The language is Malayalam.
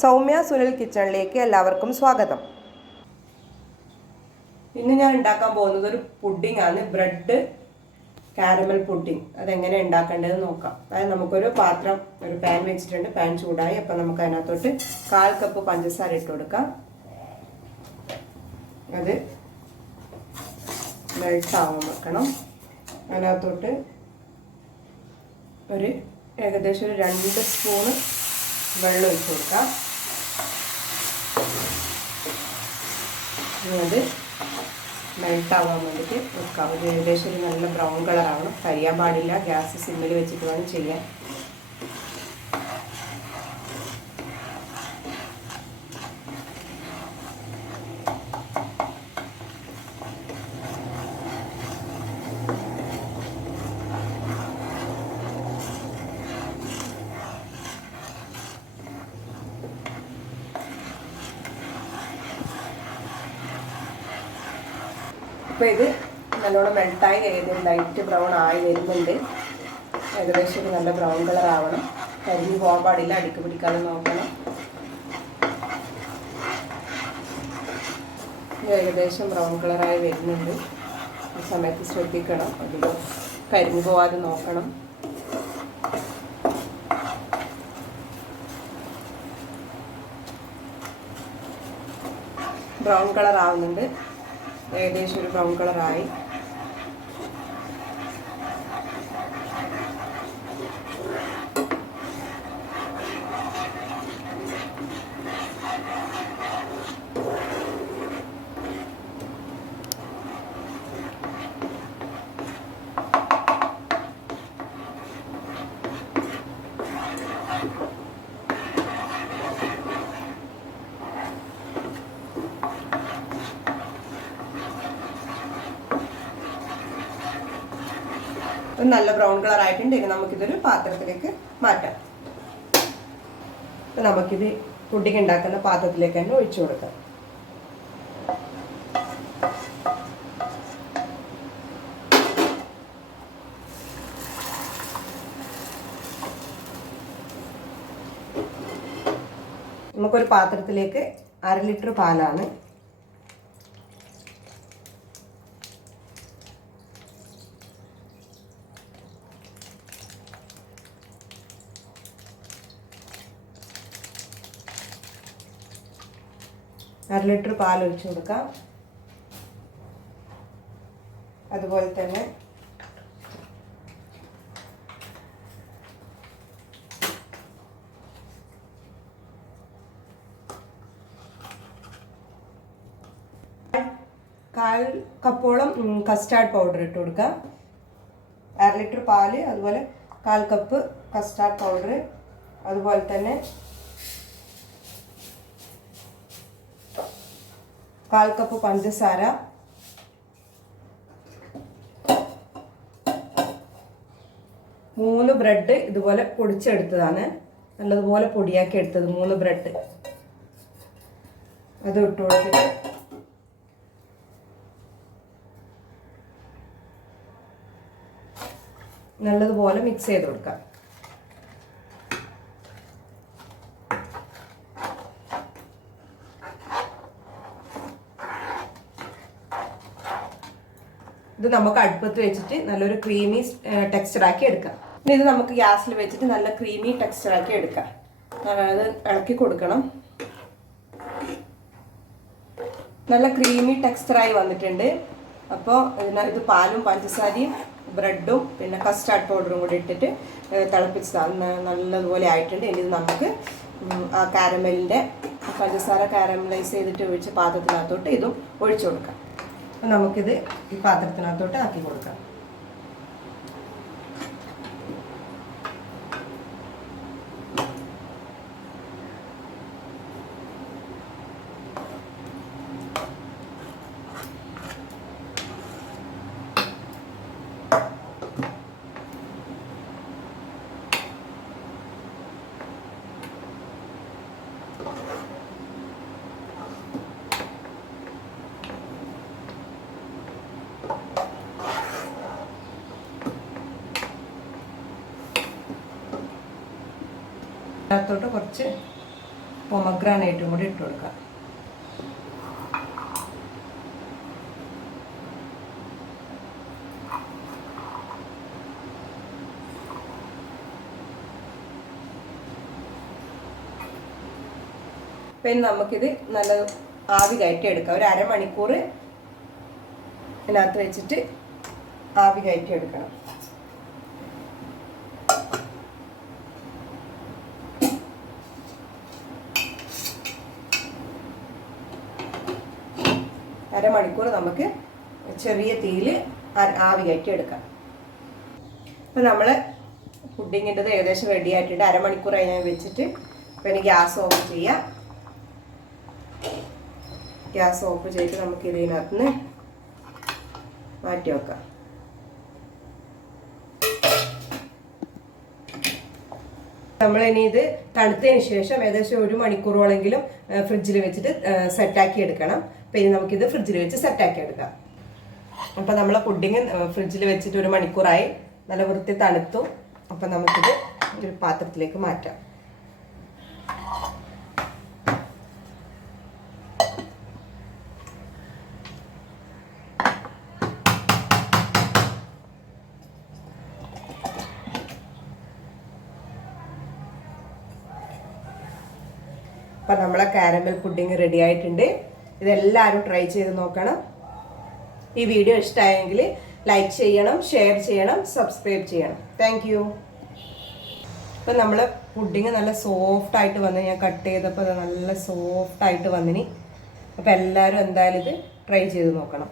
സൗമ്യ സുനിൽ കിച്ചണിലേക്ക് എല്ലാവർക്കും സ്വാഗതം. ഇന്ന് ഞാൻ ഉണ്ടാക്കാൻ പോകുന്നത് ഒരു പുഡിംഗ് ആണ്. Bread caramel pudding. അതെങ്ങനെ ഉണ്ടാക്കേണ്ടതെന്ന് നോക്കാം. അതായത് നമുക്കൊരു പാത്രം, ഒരു പാൻ വെച്ചിട്ടുണ്ട്. പാൻ ചൂടായി. അപ്പം നമുക്ക് അതിനകത്തോട്ട് 1/4 കപ്പ് പഞ്ചസാര ഇട്ട് കൊടുക്കാം. അത് മെൽട്ടാവാൻ വെക്കണം. അതിനകത്തോട്ട് ഏകദേശം ഒരു 2 സ്പൂണ് വെള്ളം ഒഴിച്ച് കൊടുക്കാം. അത് മെൽട്ടാവാൻ വേണ്ടിയിട്ട് വെക്കാം. അത് ഏകദേശം ഒരു നല്ല ബ്രൗൺ കളറാവണം. കരിയാൻ പാടില്ല. ഗ്യാസ് സിമ്മിൽ വെച്ചിട്ട് വേണം ചെയ്യാൻ. അപ്പോൾ ഇത് നല്ലോണം മെൽട്ടായി ലൈറ്റ് ബ്രൗൺ ആയി വരുന്നുണ്ട്. ഏകദേശം ഒരു നല്ല ബ്രൗൺ കളർ ആവണം. കരിഞ്ഞ് പോകാൻ പാടില്ല. അടിക്ക് പിടിക്കാതെ നോക്കണം. ഏകദേശം ബ്രൗൺ കളറായി വരുന്നുണ്ട്. ഈ സമയത്ത് ശ്രദ്ധിക്കണം. അതിൽ കരിഞ്ഞ് പോകാതെ നോക്കണം. ബ്രൗൺ കളർ ആവുന്നുണ്ട്. ഏകദേശം ഒരു ബ്രൗൺ കളറായി. നല്ല ബ്രൗൺ കളർ ആയിട്ടുണ്ട്. ഇനി നമുക്കിതൊരു പാത്രത്തിലേക്ക് മാറ്റാം. അപ്പം നമുക്കിത് പുഡിംഗ് ഉണ്ടാക്കുന്ന പാത്രത്തിലേക്ക് തന്നെ ഒഴിച്ചു കൊടുക്കാം. നമുക്കൊരു പാത്രത്തിലേക്ക് 1/2 ലിറ്റർ പാലാണ്. അര ലിറ്റർ പാൽ ഒഴിച്ചു കൊടുക്കാം. അതുപോലെ തന്നെ കാൽ കപ്പോളം കസ്റ്റാർഡ് പൗഡർ ഇട്ട് കൊടുക്കാം. അര ലിറ്റർ പാല്, അതുപോലെ 1/4 കപ്പ് കസ്റ്റാർഡ് പൗഡർ, അതുപോലെ തന്നെ 1/4 കപ്പ് പഞ്ചസാര, 3 ബ്രെഡ് ഇതുപോലെ പൊടിച്ചെടുത്തതാണ്. നല്ലതുപോലെ പൊടിയാക്കി എടുത്തത് 3 ബ്രെഡ്. അത് ഇട്ട് കൊടുത്തിട്ട് നല്ലതുപോലെ മിക്സ് ചെയ്ത് കൊടുക്കാം. ഇത് നമുക്ക് അടുപ്പത്ത് വെച്ചിട്ട് നല്ലൊരു ക്രീമി ടെക്സ്ചറാക്കി എടുക്കാം. ഇനി ഇത് നമുക്ക് ഗ്യാസിൽ വെച്ചിട്ട് നല്ല ക്രീമി ടെക്സ്ചറാക്കി എടുക്കാം. അത് ഇളക്കി കൊടുക്കണം. നല്ല ക്രീമി ടെക്സ്ചറായി വന്നിട്ടുണ്ട്. അപ്പോൾ ഇത് പാലും പഞ്ചസാരയും ബ്രെഡും പിന്നെ കസ്റ്റാർഡ് പൗഡറും കൂടി ഇട്ടിട്ട് തിളപ്പിച്ചതാണ്. നല്ലതുപോലെ ആയിട്ടുണ്ട്. ഇനി ഇത് നമുക്ക് ആ കാരമലിൻ്റെ പഞ്ചസാര കാരമലൈസ് ചെയ്തിട്ട് ഒഴിച്ച് പാത്രത്തിനകത്തോട്ട് ഇതും ഒഴിച്ചു കൊടുക്കാം. നമുക്കിത് ഈ പാത്രത്തിനകത്തോട്ട് ആക്കി കൊടുക്കാം. അതിനകത്തോട്ട് കുറച്ച് പൊമഗ്രാനൈറ്റും കൂടി ഇട്ട് കൊടുക്കാം. പിന്നെ നമുക്കിത് നല്ല ആവി കയറ്റി എടുക്കാം. ഒരു അരമണിക്കൂർ ഇതിനകത്ത് വെച്ചിട്ട് ആവി കയറ്റി എടുക്കണം. അരമണിക്കൂർ നമുക്ക് ചെറിയ തീയിൽ ആവി കയറ്റി എടുക്കാം. അപ്പം നമ്മൾ പുഡിങ്ങിൻ്റെത് ഏകദേശം റെഡി ആയിട്ടുണ്ട്. അരമണിക്കൂറായി ഞാൻ വെച്ചിട്ട്. അപ്പം ഇനി ഗ്യാസ് ഓഫ് ചെയ്യാം. ഗ്യാസ് ഓഫ് ചെയ്തിട്ട് നമുക്ക് ഇതിനകത്ത് നിന്ന് മാറ്റി വെക്കാം. നമ്മളിനി ഇത് തണുത്തതിന് ശേഷം ഏകദേശം 1 മണിക്കൂറോളെങ്കിലും ഫ്രിഡ്ജിൽ വെച്ചിട്ട് സെറ്റാക്കി എടുക്കണം. അപ്പം ഇനി നമുക്കിത് ഫ്രിഡ്ജിൽ വെച്ച് സെറ്റാക്കി എടുക്കാം. അപ്പം നമ്മളെ പുഡിങ് ഫ്രിഡ്ജിൽ വെച്ചിട്ട് 1 മണിക്കൂറായി. നല്ല വൃത്തി തണുത്തു. അപ്പം നമുക്കിത് ഒരു പാത്രത്തിലേക്ക് മാറ്റാം. അപ്പം നമ്മളെ കാരമൽ പുഡിങ് റെഡി ആയിട്ടുണ്ട്. ഇതെല്ലാവരും ട്രൈ ചെയ്ത് നോക്കണം. ഈ വീഡിയോ ഇഷ്ടമായെങ്കിൽ ലൈക്ക് ചെയ്യണം, ഷെയർ ചെയ്യണം, സബ്സ്ക്രൈബ് ചെയ്യണം. Thank you. അപ്പം നമ്മൾ പുഡിങ് നല്ല സോഫ്റ്റായിട്ട് വന്ന് ഞാൻ കട്ട് ചെയ്തപ്പോൾ നല്ല സോഫ്റ്റായിട്ട് വന്നിനി. അപ്പോൾ എല്ലാവരും എന്തായാലും ഇത് ട്രൈ ചെയ്ത് നോക്കണം.